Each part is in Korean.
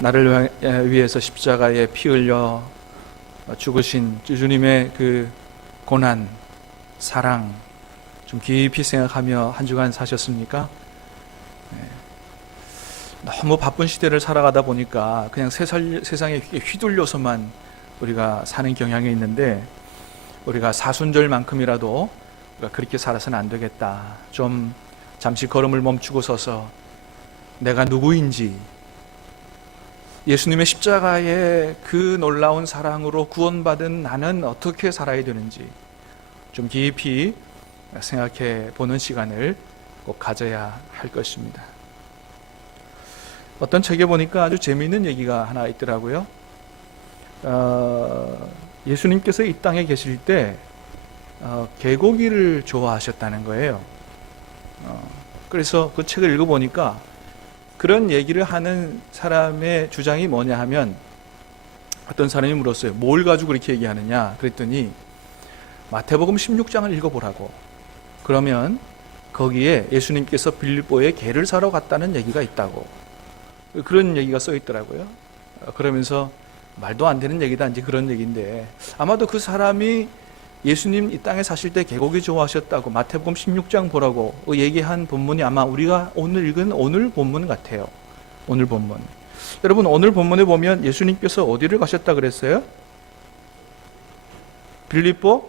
나를 위해서 십자가에 피 흘려 죽으신 주님의 그 고난, 사랑 좀 깊이 생각하며 한 주간 사셨습니까? 너무 바쁜 시대를 살아가다 보니까 그냥 세상에 휘둘려서만 우리가 사는 경향이 있는데, 우리가 사순절만큼이라도 우리가 그렇게 살아서는 안 되겠다. 좀 잠시 걸음을 멈추고 서서 내가 누구인지, 예수님의 십자가의 그 놀라운 사랑으로 구원받은 나는 어떻게 살아야 되는지 좀 깊이 생각해 보는 시간을 꼭 가져야 할 것입니다. 어떤 책에 보니까 아주 재미있는 얘기가 하나 있더라고요. 예수님께서 이 땅에 계실 때 개고기를 좋아하셨다는 거예요. 그래서 그 책을 읽어보니까 그런 얘기를 하는 사람의 주장이 뭐냐 하면, 어떤 사람이 물었어요. 뭘 가지고 그렇게 얘기하느냐 그랬더니 마태복음 16장을 읽어보라고. 그러면 거기에 예수님께서 빌립보에 게를 사러 갔다는 얘기가 있다고, 그런 얘기가 써 있더라고요. 그러면서 말도 안 되는 얘기다, 이제 그런 얘기인데, 아마도 그 사람이 예수님 이 땅에 사실 때 개고기 좋아하셨다고 마태복음 16장 보라고 얘기한 본문이 아마 우리가 오늘 읽은 오늘 본문 같아요. 오늘 본문. 여러분, 오늘 본문에 보면 예수님께서 어디를 가셨다 그랬어요? 빌립보?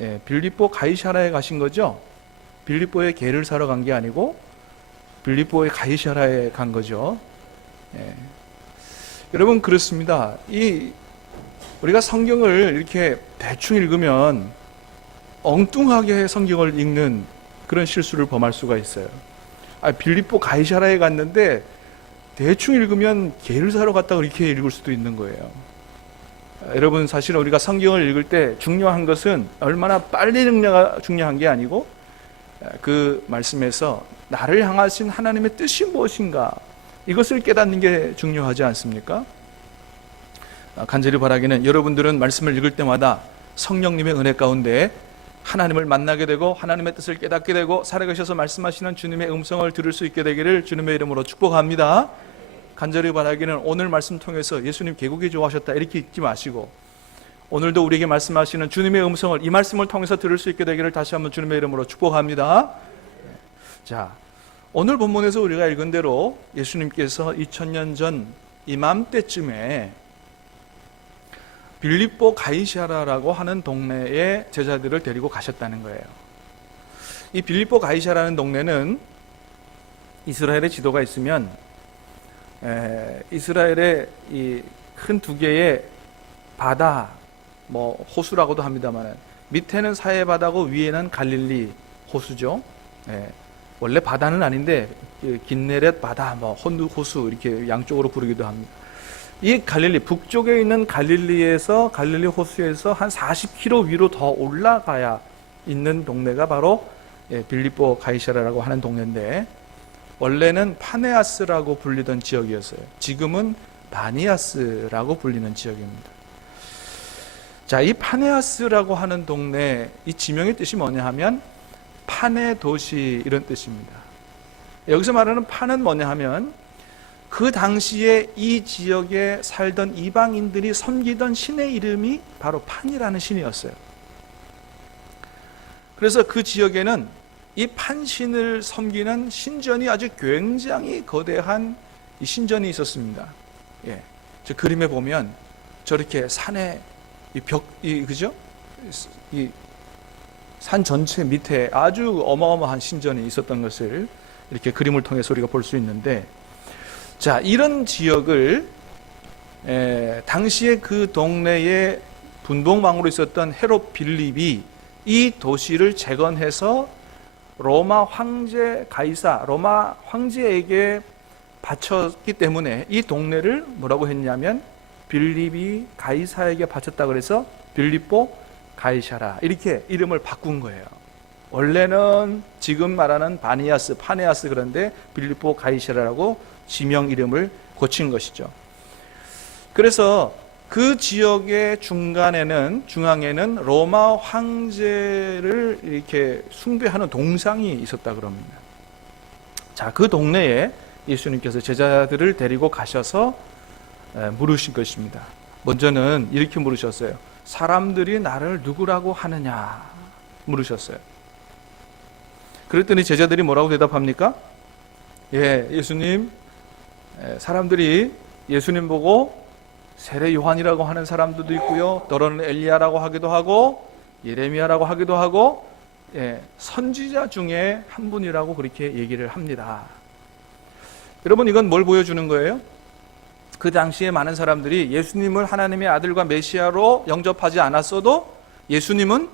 예, 빌립보 가이사라에 가신 거죠. 빌립보에 게를 사러 간 게 아니고 빌립보의 가이사라에 간 거죠. 예. 여러분, 그렇습니다. 우리가 성경을 이렇게 대충 읽으면 엉뚱하게 성경을 읽는 그런 실수를 범할 수가 있어요. 빌립보 가이사라에 갔는데 대충 읽으면 게를 사러 갔다고 이렇게 읽을 수도 있는 거예요. 여러분, 사실 우리가 성경을 읽을 때 중요한 것은 얼마나 빨리 읽느냐가 중요한 게 아니고, 그 말씀에서 나를 향하신 하나님의 뜻이 무엇인가, 이것을 깨닫는 게 중요하지 않습니까? 간절히 바라기는 여러분들은 말씀을 읽을 때마다 성령님의 은혜 가운데 하나님을 만나게 되고 하나님의 뜻을 깨닫게 되고 살아계셔서 말씀하시는 주님의 음성을 들을 수 있게 되기를 주님의 이름으로 축복합니다. 간절히 바라기는 오늘 말씀 통해서 예수님 개고기 좋아하셨다 이렇게 읽지 마시고, 오늘도 우리에게 말씀하시는 주님의 음성을 이 말씀을 통해서 들을 수 있게 되기를 다시 한번 주님의 이름으로 축복합니다. 자, 오늘 본문에서 우리가 읽은 대로 예수님께서 2000년 전 이맘때쯤에 빌립보 가이사라라고 하는 동네에 제자들을 데리고 가셨다는 거예요. 이 빌립보 가이사라는 동네는 이스라엘의 지도가 있으면 이스라엘의 이 큰 두 개의 바다, 호수라고도 합니다만, 밑에는 사해 바다고 위에는 갈릴리 호수죠. 원래 바다는 아닌데 긴네렛 바다, 혼두 호수 이렇게 양쪽으로 부르기도 합니다. 이 갈릴리, 북쪽에 있는 갈릴리에서, 갈릴리 호수에서 한 40km 위로 더 올라가야 있는 동네가 바로 빌립보 가이사라라고 하는 동네인데, 원래는 파네아스라고 불리던 지역이었어요. 지금은 바니아스라고 불리는 지역입니다. 자, 이 파네아스라고 하는 동네, 이 지명의 뜻이 뭐냐 하면 판의 도시, 이런 뜻입니다. 여기서 말하는 판은 뭐냐 하면 그 당시에 이 지역에 살던 이방인들이 섬기던 신의 이름이 바로 판이라는 신이었어요. 그래서 그 지역에는 이 판신을 섬기는 신전이 아주 굉장히 거대한 이 신전이 있었습니다. 저 그림에 보면 저렇게 산에 그죠? 이 산 전체 밑에 아주 어마어마한 신전이 있었던 것을 이렇게 그림을 통해서 우리가 볼 수 있는데, 자, 이런 지역을 당시에 그 동네에 분봉왕으로 있었던 헤롯 빌립이 이 도시를 재건해서 로마 황제 가이사, 로마 황제에게 바쳤기 때문에 이 동네를 뭐라고 했냐면 빌립이 가이사에게 바쳤다 그래서 빌립보 가이사라 이렇게 이름을 바꾼 거예요. 원래는 지금 말하는 바니아스, 파네아스, 그런데 빌립보 가이사라라고 지명 이름을 고친 것이죠. 그래서 그 지역의 중앙에는 로마 황제를 이렇게 숭배하는 동상이 있었다 그럽니다. 자, 그 동네에 예수님께서 제자들을 데리고 가셔서 물으신 것입니다. 먼저는 이렇게 물으셨어요. 사람들이 나를 누구라고 하느냐 물으셨어요. 그랬더니 제자들이 뭐라고 대답합니까? 예수님, 사람들이 예수님 보고 세례 요한이라고 하는 사람들도 있고요, 또는 엘리야라고 하기도 하고 예레미야라고 하기도 하고 선지자 중에 한 분이라고 그렇게 얘기를 합니다. 여러분, 이건 뭘 보여주는 거예요? 그 당시에 많은 사람들이 예수님을 하나님의 아들과 메시아로 영접하지 않았어도 예수님은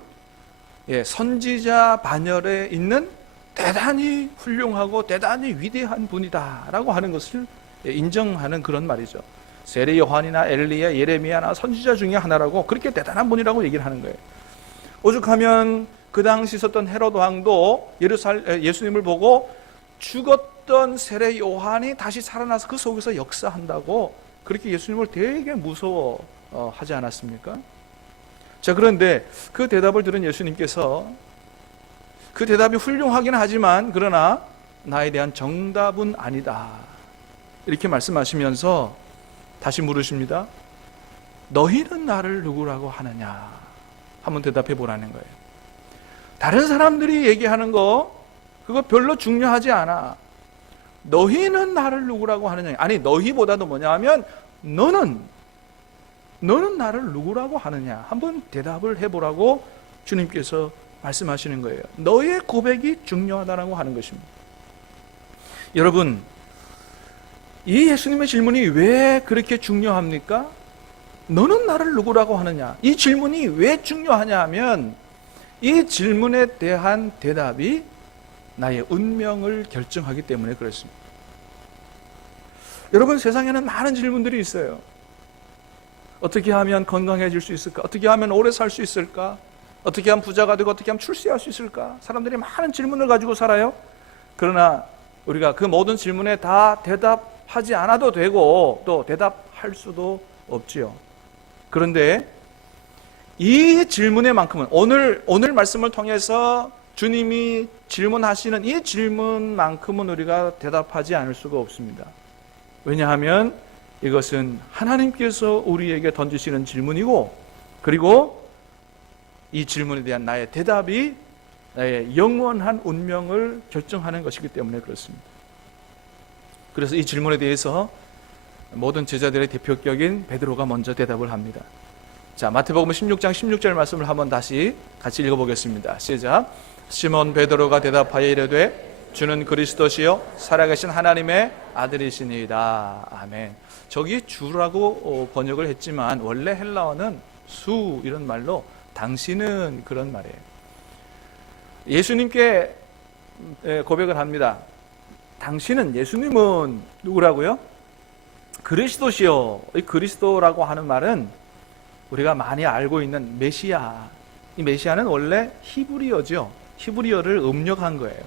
선지자 반열에 있는 대단히 훌륭하고 대단히 위대한 분이다라고 하는 것을 인정하는 그런 말이죠. 세례 요한이나 엘리야, 예레미야나 선지자 중에 하나라고, 그렇게 대단한 분이라고 얘기를 하는 거예요. 오죽하면 그 당시 있었던 헤롯 왕도 예수님을 보고 죽었던 세례 요한이 다시 살아나서 그 속에서 역사한다고 그렇게 예수님을 되게 무서워하지 않았습니까? 자, 그런데 그 대답을 들은 예수님께서 그 대답이 훌륭하긴 하지만 그러나 나에 대한 정답은 아니다 이렇게 말씀하시면서 다시 물으십니다. 너희는 나를 누구라고 하느냐? 한번 대답해 보라는 거예요. 다른 사람들이 얘기하는 거 그거 별로 중요하지 않아. 너희는 나를 누구라고 하느냐? 아니, 너희보다도 뭐냐 하면 너는 나를 누구라고 하느냐? 한번 대답을 해보라고 주님께서 말씀하시는 거예요. 너의 고백이 중요하다고 하는 것입니다. 여러분, 이 예수님의 질문이 왜 그렇게 중요합니까? 너는 나를 누구라고 하느냐? 이 질문이 왜 중요하냐 하면 이 질문에 대한 대답이 나의 운명을 결정하기 때문에 그렇습니다. 여러분, 세상에는 많은 질문들이 있어요. 어떻게 하면 건강해질 수 있을까? 어떻게 하면 오래 살 수 있을까? 어떻게 하면 부자가 되고 어떻게 하면 출세할 수 있을까? 사람들이 많은 질문을 가지고 살아요. 그러나 우리가 그 모든 질문에 다 대답하지 않아도 되고 또 대답할 수도 없지요. 그런데 이 질문의 만큼은 오늘 말씀을 통해서 주님이 질문하시는 이 질문만큼은 우리가 대답하지 않을 수가 없습니다. 왜냐하면 이것은 하나님께서 우리에게 던지시는 질문이고, 그리고 이 질문에 대한 나의 대답이 나의 영원한 운명을 결정하는 것이기 때문에 그렇습니다. 그래서 이 질문에 대해서 모든 제자들의 대표격인 베드로가 먼저 대답을 합니다. 자, 마태복음 16장 16절 말씀을 한번 다시 같이 읽어보겠습니다. 시작. 시몬 베드로가 대답하여 이르되 주는 그리스도시요 살아계신 하나님의 아들이시니이다. 아멘. 저기 주라고 번역을 했지만 원래 헬라어는 수 이런 말로 당신은 그런 말이에요. 예수님께 고백을 합니다. 당신은, 예수님은 누구라고요? 그리스도시요. 이 그리스도라고 하는 말은 우리가 많이 알고 있는 메시아. 이 메시아는 원래 히브리어죠. 히브리어를 음력한 거예요.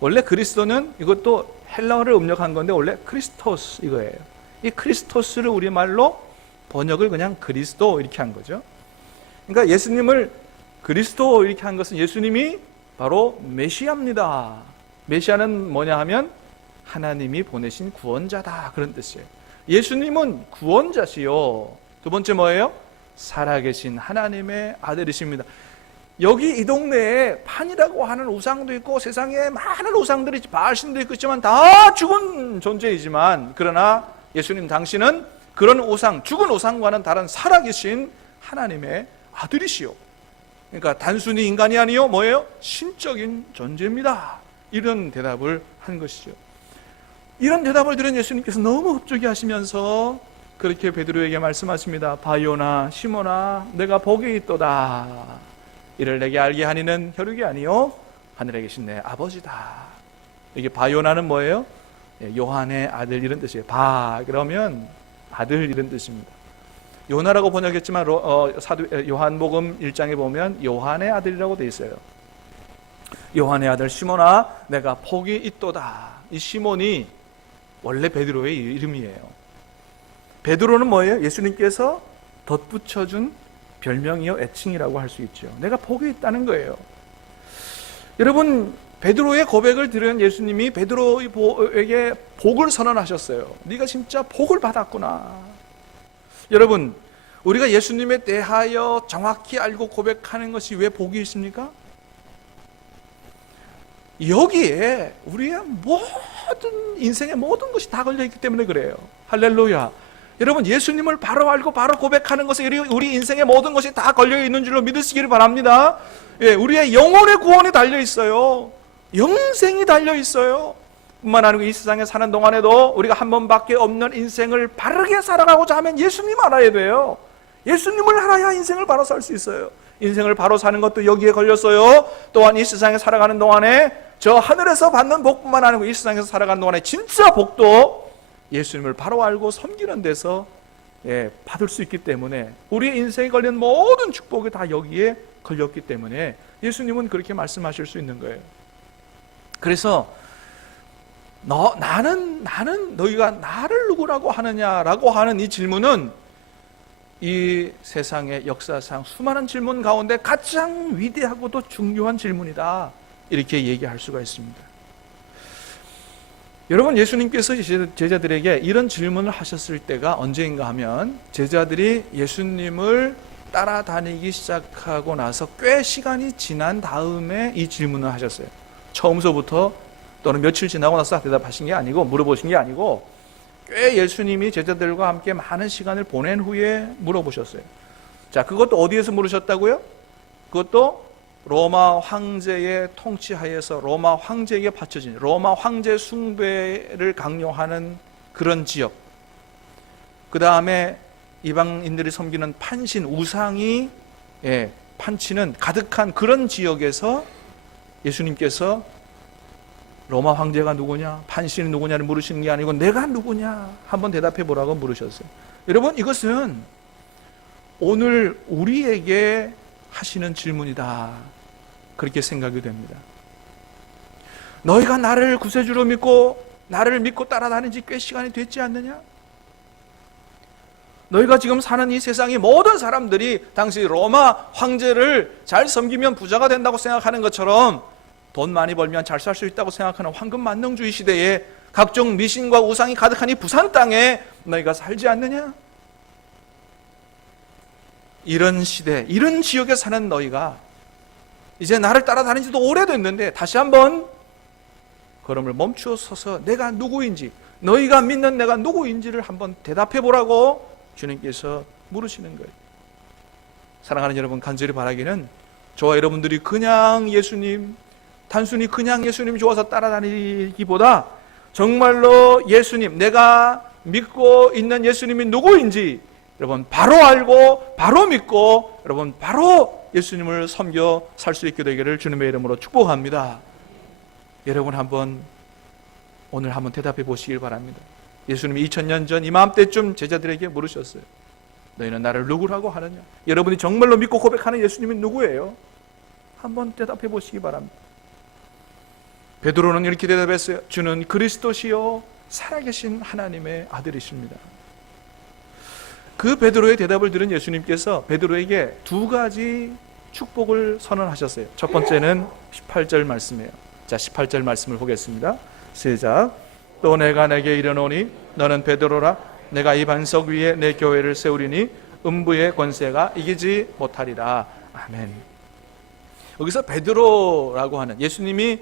원래 그리스도는 이것도 헬라어를 음력한 건데 원래 크리스토스 이거예요. 이 크리스토스를 우리말로 번역을 그냥 그리스도 이렇게 한 거죠. 그러니까 예수님을 그리스도 이렇게 한 것은 예수님이 바로 메시아입니다. 메시아는 뭐냐 하면 하나님이 보내신 구원자다 그런 뜻이에요. 예수님은 구원자시요. 두 번째 뭐예요? 살아계신 하나님의 아들이십니다. 여기 이 동네에 판이라고 하는 우상도 있고 세상에 많은 우상들이 바알신도 있겠지만 다 죽은 존재이지만, 그러나 예수님 당신은 그런 우상, 죽은 우상과는 다른 살아계신 하나님의 아들이시오. 그러니까 단순히 인간이 아니요 뭐예요? 신적인 존재입니다. 이런 대답을 한 것이죠. 이런 대답을 들은 예수님께서 너무 흡족해 하시면서 그렇게 베드로에게 말씀하십니다. 바요나 시몬아 내가 복이 있도다. 이를 내게 알게 하니는 혈육이 아니요 하늘에 계신 내 아버지다. 이게 바요나는 뭐예요? 요한의 아들 이런 뜻이에요. 바 그러면 아들 이런 뜻입니다. 요나라고 번역했지만 요한복음 1장에 보면 요한의 아들이라고 되어 있어요. 요한의 아들 시몬아 내가 복이 있도다. 이 시몬이 원래 베드로의 이름이에요. 베드로는 뭐예요? 예수님께서 덧붙여준 별명이요 애칭이라고 할 수 있죠. 내가 복이 있다는 거예요. 여러분, 베드로의 고백을 들은 예수님이 베드로에게 복을 선언하셨어요. 네가 진짜 복을 받았구나. 여러분, 우리가 예수님에 대하여 정확히 알고 고백하는 것이 왜 복이 있습니까? 여기에 우리의 인생의 모든 것이 다 걸려있기 때문에 그래요. 할렐루야. 여러분, 예수님을 바로 알고 바로 고백하는 것에 우리 인생의 모든 것이 다 걸려있는 줄로 믿으시기를 바랍니다. 예, 우리의 영혼의 구원이 달려있어요. 영생이 달려있어요. 뿐만 아니고 이 세상에 사는 동안에도 우리가 한 번밖에 없는 인생을 바르게 살아가고자 하면 예수님 알아야 돼요. 예수님을 알아야 인생을 바로 살 수 있어요. 인생을 바로 사는 것도 여기에 걸렸어요. 또한 이 세상에 살아가는 동안에 저 하늘에서 받는 복뿐만 아니고 이 세상에서 살아가는 동안에 진짜 복도 예수님을 바로 알고 섬기는 데서 받을 수 있기 때문에 우리의 인생에 걸린 모든 축복이 다 여기에 걸렸기 때문에 예수님은 그렇게 말씀하실 수 있는 거예요. 그래서 나는 너희가 나를 누구라고 하느냐라고 하는 이 질문은 이 세상의 역사상 수많은 질문 가운데 가장 위대하고도 중요한 질문이다, 이렇게 얘기할 수가 있습니다. 여러분, 예수님께서 제자들에게 이런 질문을 하셨을 때가 언제인가 하면 제자들이 예수님을 따라다니기 시작하고 나서 꽤 시간이 지난 다음에 이 질문을 하셨어요. 처음서부터 또는 며칠 지나고 나서 대답하신 게 아니고, 물어보신 게 아니고, 꽤 예수님이 제자들과 함께 많은 시간을 보낸 후에 물어보셨어요. 자, 그것도 어디에서 물으셨다고요? 그것도 로마 황제의 통치하에서 로마 황제에게 바쳐진 로마 황제 숭배를 강요하는 그런 지역, 그 다음에 이방인들이 섬기는 판신, 우상이 판치는 가득한 그런 지역에서 예수님께서 로마 황제가 누구냐, 판신이 누구냐를 물으시는 게 아니고 내가 누구냐 한번 대답해 보라고 물으셨어요. 여러분, 이것은 오늘 우리에게 하시는 질문이다, 그렇게 생각이 됩니다. 너희가 나를 구세주로 믿고 나를 믿고 따라다닌 지 꽤 시간이 됐지 않느냐? 너희가 지금 사는 이 세상의 모든 사람들이 당시 로마 황제를 잘 섬기면 부자가 된다고 생각하는 것처럼 돈 많이 벌면 잘 살 수 있다고 생각하는 황금 만능주의 시대에 각종 미신과 우상이 가득한 이 부산 땅에 너희가 살지 않느냐? 이런 시대, 이런 지역에 사는 너희가 이제 나를 따라다닌 지도 오래됐는데 다시 한번 걸음을 멈추어 서서 내가 누구인지, 너희가 믿는 내가 누구인지를 한번 대답해 보라고 주님께서 물으시는 거예요. 사랑하는 여러분, 간절히 바라기는 저와 여러분들이 그냥 예수님, 단순히 그냥 예수님 좋아서 따라다니기보다 정말로 예수님, 내가 믿고 있는 예수님이 누구인지 여러분 바로 알고 바로 믿고 여러분 바로 예수님을 섬겨 살 수 있게 되기를 주님의 이름으로 축복합니다. 여러분 오늘 한번 대답해 보시길 바랍니다. 예수님이 2000년 전 이맘때쯤 제자들에게 물으셨어요. 너희는 나를 누구라고 하느냐? 여러분이 정말로 믿고 고백하는 예수님이 누구예요? 한번 대답해 보시기 바랍니다. 베드로는 이렇게 대답했어요. 주는 그리스도시요 살아계신 하나님의 아들이십니다. 그 베드로의 대답을 들은 예수님께서 베드로에게 두 가지 축복을 선언하셨어요. 첫 번째는 18절 말씀이에요. 자, 18절 말씀을 보겠습니다. 시작. 또 내가 내게 이르노니 너는 베드로라. 내가 이 반석 위에 내 교회를 세우리니 음부의 권세가 이기지 못하리라. 아멘. 여기서 베드로라고 하는, 예수님이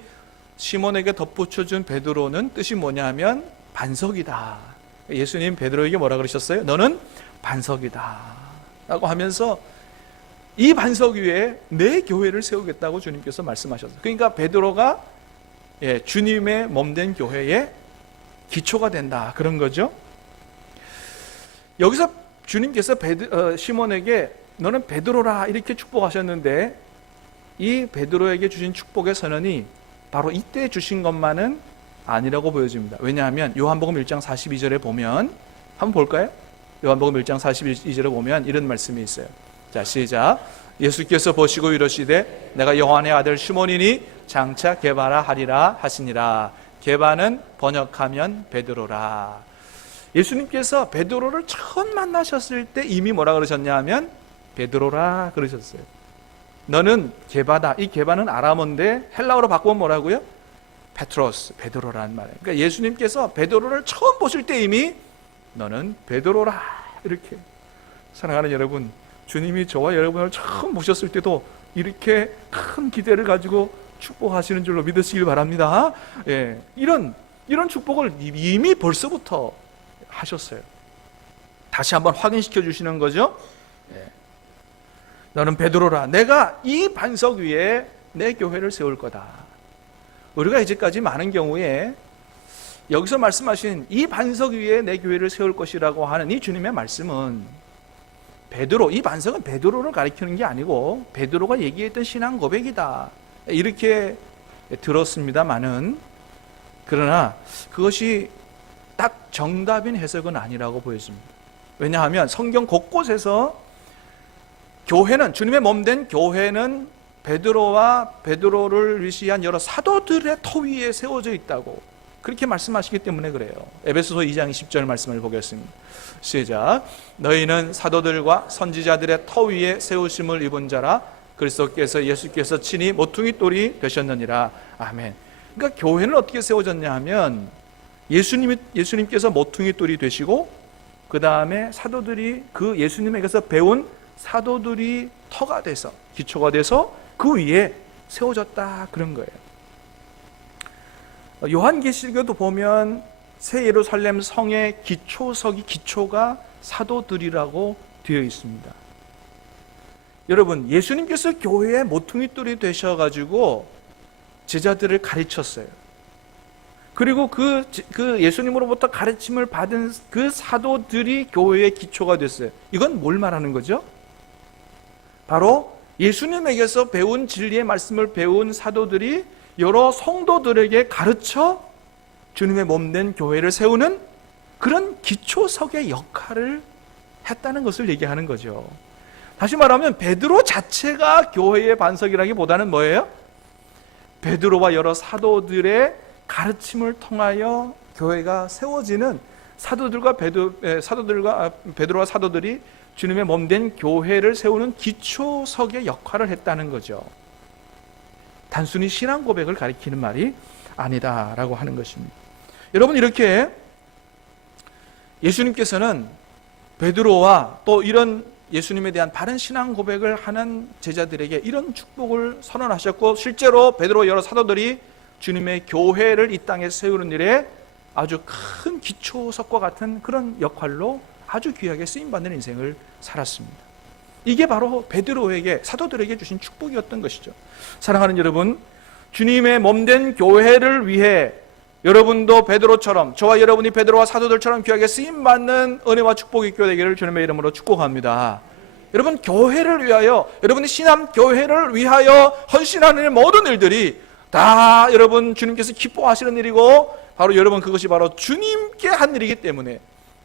시몬에게 덧붙여준 베드로는 뜻이 뭐냐 하면 반석이다. 예수님 베드로에게 뭐라 그러셨어요? 너는 반석이다 라고 하면서 이 반석 위에 내 교회를 세우겠다고 주님께서 말씀하셨어요. 그러니까 베드로가 주님의 몸된 교회의 기초가 된다, 그런 거죠. 여기서 주님께서 시몬에게 너는 베드로라 이렇게 축복하셨는데 이 베드로에게 주신 축복의 선언이 바로 이때 주신 것만은 아니라고 보여집니다. 왜냐하면 요한복음 1장 42절에 보면, 한번 볼까요? 요한복음 1장 42절에 보면 이런 말씀이 있어요. 자, 시작. 예수께서 보시고 이르시되 내가 요한의 아들 시몬이니 장차 게바라 하리라 하시니라. 게바는 번역하면 베드로라. 예수님께서 베드로를 처음 만나셨을 때 이미 뭐라 그러셨냐 하면 베드로라 그러셨어요. 너는 게바다. 이 게바는 아람어인데 헬라어로 바꾸면 뭐라고요? 페트로스, 베드로라는 말이에요. 그러니까 예수님께서 베드로를 처음 보실 때 이미 너는 베드로라 이렇게. 사랑하는 여러분, 주님이 저와 여러분을 처음 보셨을 때도 이렇게 큰 기대를 가지고 축복하시는 줄로 믿으시길 바랍니다. 예, 이런 축복을 이미 벌써부터 하셨어요. 다시 한번 확인시켜 주시는 거죠. 예. 너는 베드로라. 내가 이 반석 위에 내 교회를 세울 거다. 우리가 이제까지 많은 경우에 여기서 말씀하신 이 반석 위에 내 교회를 세울 것이라고 하는 이 주님의 말씀은 베드로, 이 반석은 베드로를 가리키는 게 아니고 베드로가 얘기했던 신앙 고백이다 이렇게 들었습니다만은, 그러나 그것이 딱 정답인 해석은 아니라고 보여집니다. 왜냐하면 성경 곳곳에서 교회는, 주님의 몸된 교회는 베드로와 베드로를 위시한 여러 사도들의 터 위에 세워져 있다고 그렇게 말씀하시기 때문에 그래요. 에베소서 2장 20절 말씀을 보겠습니다. 시작. 너희는 사도들과 선지자들의 터 위에 세우심을 입은 자라. 그리스도께서 예수께서 친히 모퉁이 돌이 되셨느니라. 아멘. 그러니까 교회는 어떻게 세워졌냐 하면 예수님께서 모퉁이 돌이 되시고 그 다음에 사도들이 그 예수님에게서 배운 사도들이 터가 돼서, 기초가 돼서 그 위에 세워졌다 그런 거예요. 요한계시록에도 보면 새 예루살렘 성의 기초가 사도들이라고 되어 있습니다. 여러분, 예수님께서 교회의 모퉁이돌이 되셔가지고 제자들을 가르쳤어요. 그리고 그 예수님으로부터 가르침을 받은 그 사도들이 교회의 기초가 됐어요. 이건 뭘 말하는 거죠? 바로 예수님에게서 배운 진리의 말씀을 배운 사도들이 여러 성도들에게 가르쳐 주님의 몸된 교회를 세우는 그런 기초석의 역할을 했다는 것을 얘기하는 거죠. 다시 말하면 베드로 자체가 교회의 반석이라기보다는 뭐예요? 베드로와 여러 사도들의 가르침을 통하여 교회가 세워지는, 사도들과 베드로와 사도들이 주님의 몸된 교회를 세우는 기초석의 역할을 했다는 거죠. 단순히 신앙 고백을 가리키는 말이 아니다라고 하는 것입니다. 여러분, 이렇게 예수님께서는 베드로와 또 이런 예수님에 대한 바른 신앙 고백을 하는 제자들에게 이런 축복을 선언하셨고, 실제로 베드로 여러 사도들이 주님의 교회를 이 땅에 세우는 일에 아주 큰 기초석과 같은 그런 역할로 아주 귀하게 쓰임받는 인생을 살았습니다. 이게 바로 베드로에게, 사도들에게 주신 축복이었던 것이죠. 사랑하는 여러분, 주님의 몸된 교회를 위해 여러분도 베드로처럼, 저와 여러분이 베드로와 사도들처럼 귀하게 쓰임받는 은혜와 축복이 있게 되기를 주님의 이름으로 축복합니다. 여러분, 교회를 위하여, 여러분의 신앙 교회를 위하여 헌신하는 모든 일들이 다 여러분 주님께서 기뻐하시는 일이고, 바로 여러분 그것이 바로 주님께 한 일이기 때문에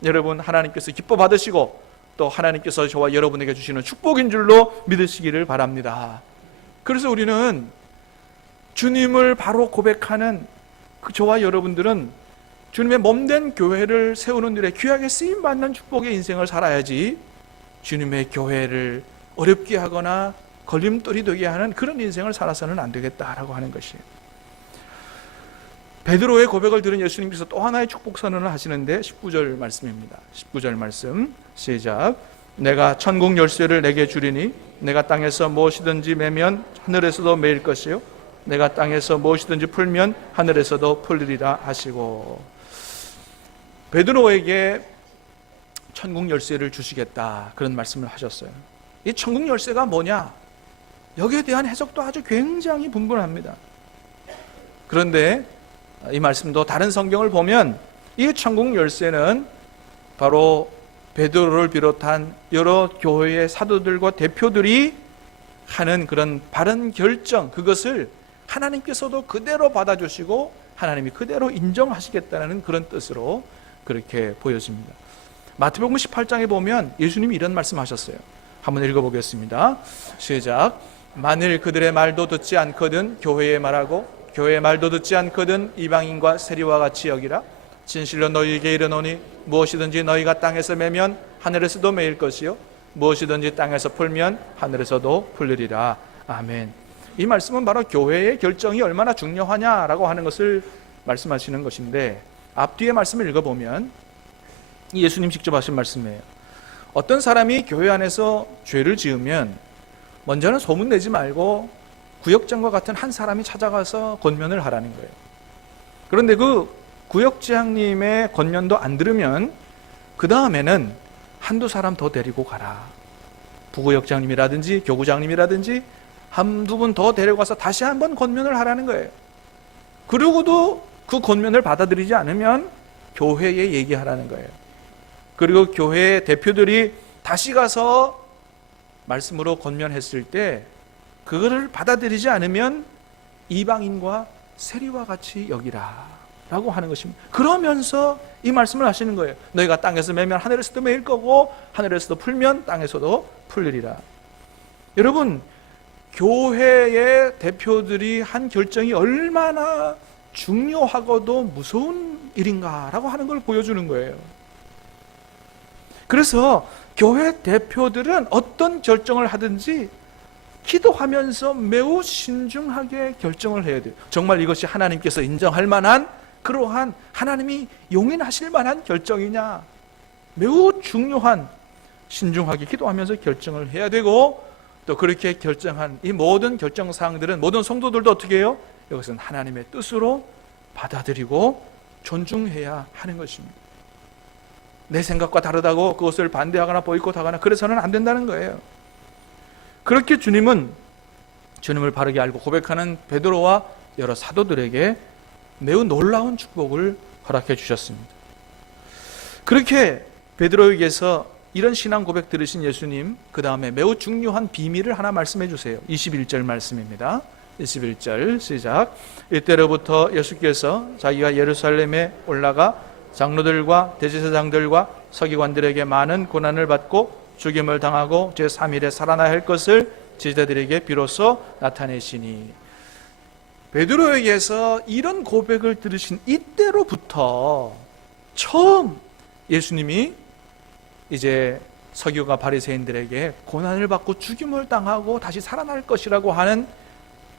여러분 하나님께서 기뻐 받으시고 또 하나님께서 저와 여러분에게 주시는 축복인 줄로 믿으시기를 바랍니다. 그래서 우리는 주님을 바로 고백하는 저와 여러분들은 주님의 몸된 교회를 세우는 일에 귀하게 쓰임받는 축복의 인생을 살아야지, 주님의 교회를 어렵게 하거나 걸림돌이 되게 하는 그런 인생을 살아서는 안 되겠다라고 하는 것이에요. 베드로의 고백을 들은 예수님께서 또 하나의 축복 선언을 하시는데 19절 말씀입니다. 19절 말씀 시작. 내가 천국 열쇠를 내게 주리니 내가 땅에서 무엇이든지 매면 하늘에서도 매일 것이요 내가 땅에서 무엇이든지 풀면 하늘에서도 풀리리라 하시고, 베드로에게 천국 열쇠를 주시겠다 그런 말씀을 하셨어요. 이 천국 열쇠가 뭐냐? 여기에 대한 해석도 아주 굉장히 분분합니다. 그런데 이 말씀도 다른 성경을 보면 이 천국 열쇠는 바로 베드로를 비롯한 여러 교회의 사도들과 대표들이 하는 그런 바른 결정, 그것을 하나님께서도 그대로 받아주시고 하나님이 그대로 인정하시겠다는 그런 뜻으로 그렇게 보여집니다. 마태복음 18장에 보면 예수님이 이런 말씀하셨어요. 한번 읽어보겠습니다. 시작. 만일 그들의 말도 듣지 않거든 교회의 말하고 교회의 말도 듣지 않거든 이방인과 세리와 같이 여기라. 진실로 너희에게 이르노니 무엇이든지 너희가 땅에서 매면 하늘에서도 매일 것이요 무엇이든지 땅에서 풀면 하늘에서도 풀리리라. 아멘. 이 말씀은 바로 교회의 결정이 얼마나 중요하냐라고 하는 것을 말씀하시는 것인데, 앞뒤의 말씀을 읽어보면 예수님 직접 하신 말씀이에요. 어떤 사람이 교회 안에서 죄를 지으면 먼저는 소문내지 말고 구역장과 같은 한 사람이 찾아가서 권면을 하라는 거예요. 그런데 그 구역장님의 권면도 안 들으면 그 다음에는 한두 사람 더 데리고 가라. 부구역장님이라든지 교구장님이라든지 한두 분 더 데려가서 다시 한번 권면을 하라는 거예요. 그러고도 그 권면을 받아들이지 않으면 교회에 얘기하라는 거예요. 그리고 교회의 대표들이 다시 가서 말씀으로 권면했을 때 그거를 받아들이지 않으면 이방인과 세리와 같이 여기라 라고 하는 것입니다. 그러면서 이 말씀을 하시는 거예요. 너희가 땅에서 매면 하늘에서도 매일 거고 하늘에서도 풀면 땅에서도 풀리리라. 여러분, 교회의 대표들이 한 결정이 얼마나 중요하고도 무서운 일인가라고 하는 걸 보여주는 거예요. 그래서 교회 대표들은 어떤 결정을 하든지 기도하면서 매우 신중하게 결정을 해야 돼요. 정말 이것이 하나님께서 인정할 만한 그러한 하나님이 용인하실 만한 결정이냐, 매우 중요한 신중하게 기도하면서 결정을 해야 되고, 또 그렇게 결정한 이 모든 결정사항들은 모든 성도들도 어떻게 해요? 이것은 하나님의 뜻으로 받아들이고 존중해야 하는 것입니다. 내 생각과 다르다고 그것을 반대하거나 보이콧하거나 그래서는 안 된다는 거예요. 그렇게 주님은 주님을 바르게 알고 고백하는 베드로와 여러 사도들에게 매우 놀라운 축복을 허락해 주셨습니다. 그렇게 베드로에게서 이런 신앙 고백 들으신 예수님, 그 다음에 매우 중요한 비밀을 하나 말씀해 주세요. 21절 말씀입니다. 21절 시작. 이때로부터 예수께서 자기가 예루살렘에 올라가 장로들과 대제사장들과 서기관들에게 많은 고난을 받고 죽임을 당하고 제3일에 살아나야 할 것을 제자들에게 비로소 나타내시니. 베드로에게서 이런 고백을 들으신 이때로부터 처음 예수님이 이제 서기관 바리새인들에게 고난을 받고 죽임을 당하고 다시 살아날 것이라고 하는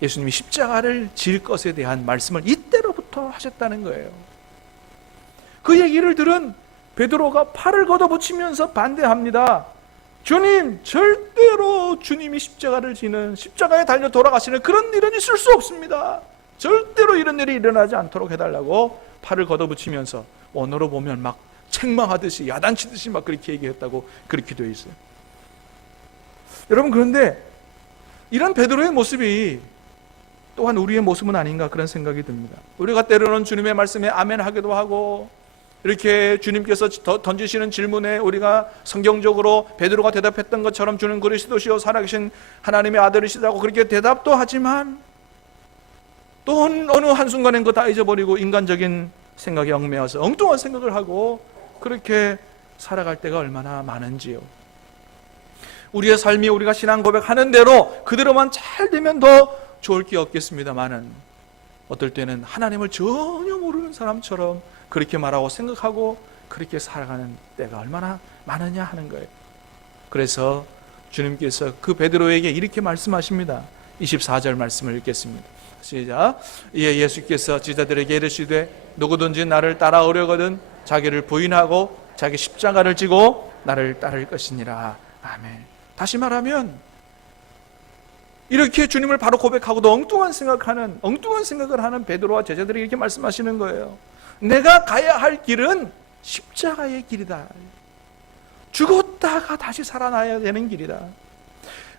예수님이 십자가를 질 것에 대한 말씀을 이때로부터 하셨다는 거예요. 그 얘기를 들은 베드로가 팔을 걷어붙이면서 반대합니다. 주님, 절대로 주님이 십자가를 지는, 십자가에 달려 돌아가시는 그런 일은 있을 수 없습니다. 절대로 이런 일이 일어나지 않도록 해달라고 팔을 걷어붙이면서 언어로 보면 막 책망하듯이 야단치듯이 막 그렇게 얘기했다고 그렇게 되어 있어요. 여러분, 그런데 이런 베드로의 모습이 또한 우리의 모습은 아닌가 그런 생각이 듭니다. 우리가 때로는 주님의 말씀에 아멘 하기도 하고, 이렇게 주님께서 던지시는 질문에 우리가 성경적으로 베드로가 대답했던 것처럼 주는 그리스도시요 살아계신 하나님의 아들이시다고 그렇게 대답도 하지만, 또 어느 한순간엔 그거 다 잊어버리고 인간적인 생각에 얽매여서 엉뚱한 생각을 하고 그렇게 살아갈 때가 얼마나 많은지요. 우리의 삶이 우리가 신앙 고백하는 대로 그대로만 잘 되면 더 좋을 게 없겠습니다만은, 어떨 때는 하나님을 전혀 모르는 사람처럼 그렇게 말하고 생각하고 그렇게 살아가는 때가 얼마나 많으냐 하는 거예요. 그래서 주님께서 그 베드로에게 이렇게 말씀하십니다. 24절 말씀을 읽겠습니다. 시작. 이에 예수께서 제자들에게 이르시되 누구든지 나를 따라오려거든 자기를 부인하고 자기 십자가를 지고 나를 따를 것이니라. 아멘. 다시 말하면 이렇게 주님을 바로 고백하고도 엉뚱한 생각을 하는 베드로와 제자들이 이렇게 말씀하시는 거예요. 내가 가야 할 길은 십자가의 길이다. 죽었다가 다시 살아나야 되는 길이다.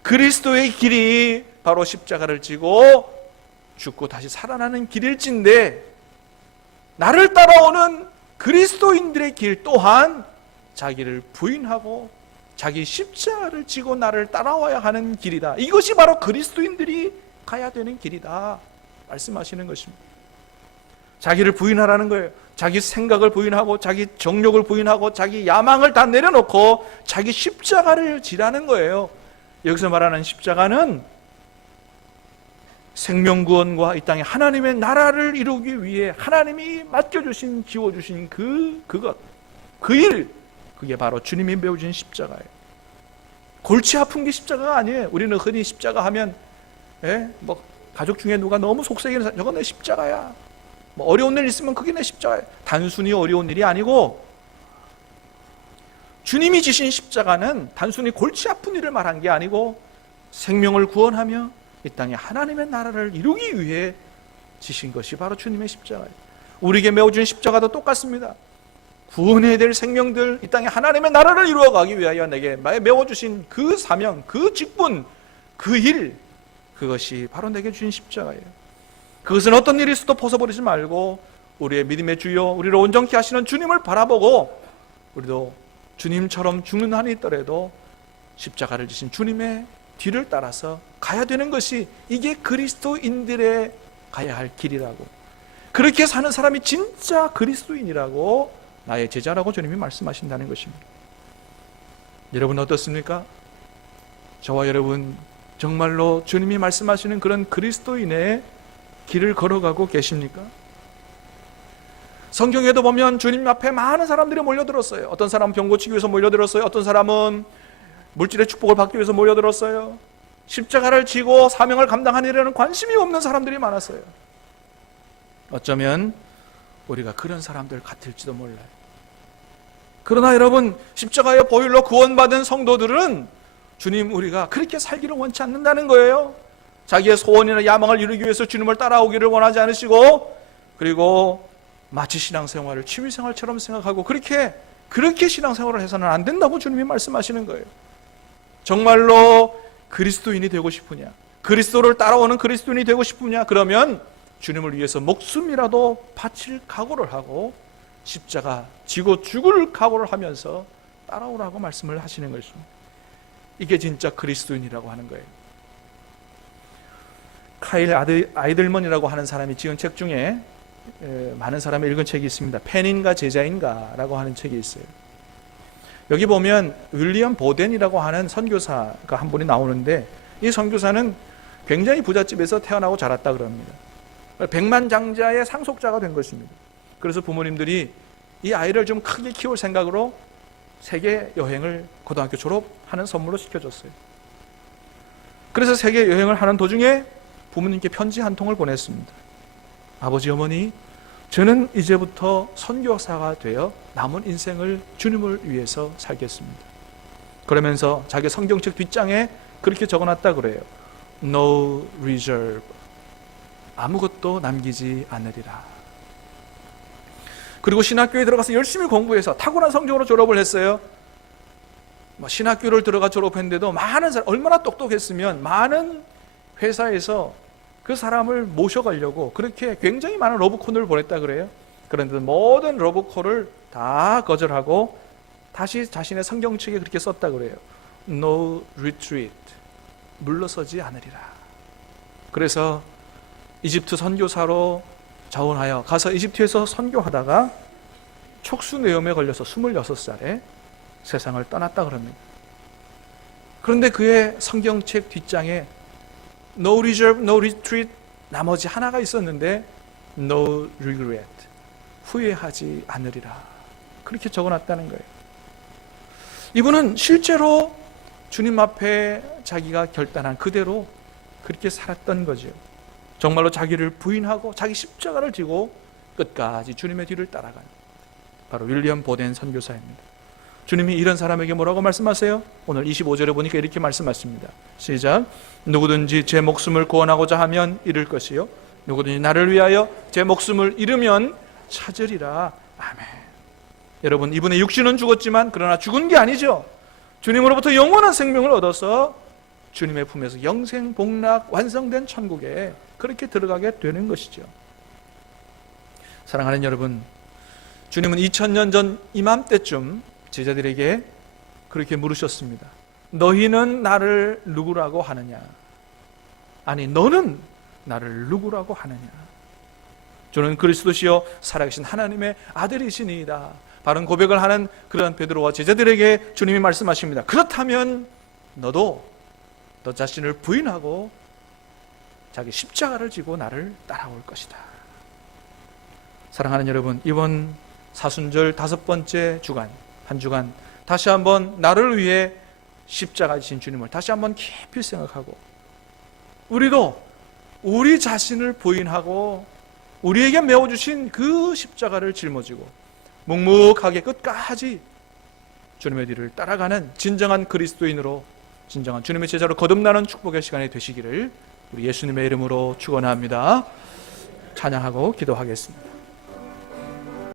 그리스도의 길이 바로 십자가를 지고 죽고 다시 살아나는 길일진데, 나를 따라오는 그리스도인들의 길 또한 자기를 부인하고 자기 십자가를 지고 나를 따라와야 하는 길이다. 이것이 바로 그리스도인들이 가야 되는 길이다 말씀하시는 것입니다. 자기를 부인하라는 거예요. 자기 생각을 부인하고 자기 정욕을 부인하고 자기 야망을 다 내려놓고 자기 십자가를 지라는 거예요. 여기서 말하는 십자가는 생명구원과 이 땅에 하나님의 나라를 이루기 위해 하나님이 맡겨주신, 지워주신 그것, 그 일, 그게 바로 주님이 메워진 십자가예요. 골치 아픈 게 십자가가 아니에요. 우리는 흔히 십자가 하면 뭐 가족 중에 누가 너무 속색이는 사람, 저건 내 십자가야. 뭐 어려운 일 있으면 그게 내 십자가야. 단순히 어려운 일이 아니고 주님이 지신 십자가는 단순히 골치 아픈 일을 말한 게 아니고 생명을 구원하며 이 땅에 하나님의 나라를 이루기 위해 지신 것이 바로 주님의 십자가예요. 우리에게 메어준 십자가도 똑같습니다. 구원해야 될 생명들, 이 땅에 하나님의 나라를 이루어가기 위하여 내게 메워주신 그 사명, 그 직분, 그 일, 그것이 바로 내게 주신 십자가예요. 그것은 어떤 일이 있어도 벗어버리지 말고 우리의 믿음의 주여, 우리를 온전케 하시는 주님을 바라보고 우리도 주님처럼 죽는 한이 있더라도 십자가를 지신 주님의 뒤를 따라서 가야 되는 것이, 이게 그리스도인들의 가야 할 길이라고, 그렇게 사는 사람이 진짜 그리스도인이라고, 나의 제자라고 주님이 말씀하신다는 것입니다. 여러분 어떻습니까? 저와 여러분 정말로 주님이 말씀하시는 그런 그리스도인의 길을 걸어가고 계십니까? 성경에도 보면 주님 앞에 많은 사람들이 몰려들었어요. 어떤 사람은 병 고치기 위해서 몰려들었어요. 어떤 사람은 물질의 축복을 받기 위해서 몰려들었어요. 십자가를 지고 사명을 감당하는 일에는 관심이 없는 사람들이 많았어요. 어쩌면 우리가 그런 사람들 같을지도 몰라요. 그러나 여러분, 십자가의 보혈로 구원받은 성도들은 주님, 우리가 그렇게 살기를 원치 않는다는 거예요. 자기의 소원이나 야망을 이루기 위해서 주님을 따라오기를 원하지 않으시고, 그리고 마치 신앙생활을 취미생활처럼 생각하고 그렇게 신앙생활을 해서는 안 된다고 주님이 말씀하시는 거예요. 정말로 그리스도인이 되고 싶으냐, 그리스도를 따라오는 그리스도인이 되고 싶으냐, 그러면 주님을 위해서 목숨이라도 바칠 각오를 하고 십자가 지고 죽을 각오를 하면서 따라오라고 말씀을 하시는 것입니다. 이게 진짜 그리스도인이라고 하는 거예요. 카일 아이들먼이라고 하는 사람이 지은 책 중에 많은 사람이 읽은 책이 있습니다. 팬인가 제자인가 라고 하는 책이 있어요. 여기 보면 윌리엄 보덴이라고 하는 선교사가 한 분이 나오는데, 이 선교사는 굉장히 부잣집에서 태어나고 자랐다 그럽니다. 백만장자의 상속자가 된 것입니다. 그래서 부모님들이 이 아이를 좀 크게 키울 생각으로 세계 여행을 고등학교 졸업하는 선물로 시켜줬어요. 그래서 세계 여행을 하는 도중에 부모님께 편지 한 통을 보냈습니다. 아버지, 어머니, 저는 이제부터 선교사가 되어 남은 인생을 주님을 위해서 살겠습니다. 그러면서 자기 성경책 뒷장에 그렇게 적어놨다 그래요. No reserve. 아무것도 남기지 않으리라. 그리고 신학교에 들어가서 열심히 공부해서 타고난 성적으로 졸업을 했어요. 신학교를 들어가 졸업했는데도 많은 사람, 얼마나 똑똑했으면 많은 회사에서 그 사람을 모셔가려고 그렇게 굉장히 많은 러브콜을 보냈다 그래요. 그런데 모든 러브콜을 다 거절하고 다시 자신의 성경책에 그렇게 썼다 그래요. No retreat. 물러서지 않으리라. 그래서 이집트 선교사로 자원하여 가서 이집트에서 선교하다가 촉수뇌염에 걸려서 26살에 세상을 떠났다 그럽니다. 그런데 그의 성경책 뒷장에 No reserve, no retreat, 나머지 하나가 있었는데 No regret, 후회하지 않으리라, 그렇게 적어놨다는 거예요. 이분은 실제로 주님 앞에 자기가 결단한 그대로 그렇게 살았던 거죠. 정말로 자기를 부인하고 자기 십자가를 지고 끝까지 주님의 뒤를 따라간 바로 윌리엄 보덴 선교사입니다. 주님이 이런 사람에게 뭐라고 말씀하세요? 오늘 25절에 보니까 이렇게 말씀하십니다. 시작. 누구든지 제 목숨을 구원하고자 하면 잃을 것이요, 누구든지 나를 위하여 제 목숨을 잃으면 찾으리라. 아멘. 여러분, 이분의 육신은 죽었지만 그러나 죽은 게 아니죠. 주님으로부터 영원한 생명을 얻어서 주님의 품에서 영생 복락 완성된 천국에 그렇게 들어가게 되는 것이죠. 사랑하는 여러분, 주님은 2000년 전 이맘때쯤 제자들에게 그렇게 물으셨습니다. 너희는 나를 누구라고 하느냐? 아니, 너는 나를 누구라고 하느냐? 저는 그리스도시요 살아계신 하나님의 아들이시니이다. 바른 고백을 하는 그런 베드로와 제자들에게 주님이 말씀하십니다. 그렇다면 너도 너 자신을 부인하고 자기 십자가를 지고 나를 따라올 것이다. 사랑하는 여러분, 이번 사순절 5번째 주간, 한 주간 다시 한번 나를 위해 십자가 지신 주님을 다시 한번 깊이 생각하고 우리도 우리 자신을 부인하고 우리에게 메워주신 그 십자가를 짊어지고 묵묵하게 끝까지 주님의 뒤를 따라가는 진정한 그리스도인으로, 진정한 주님의 제자로 거듭나는 축복의 시간이 되시기를 우리 예수님의 이름으로 축원합니다. 찬양하고 기도하겠습니다.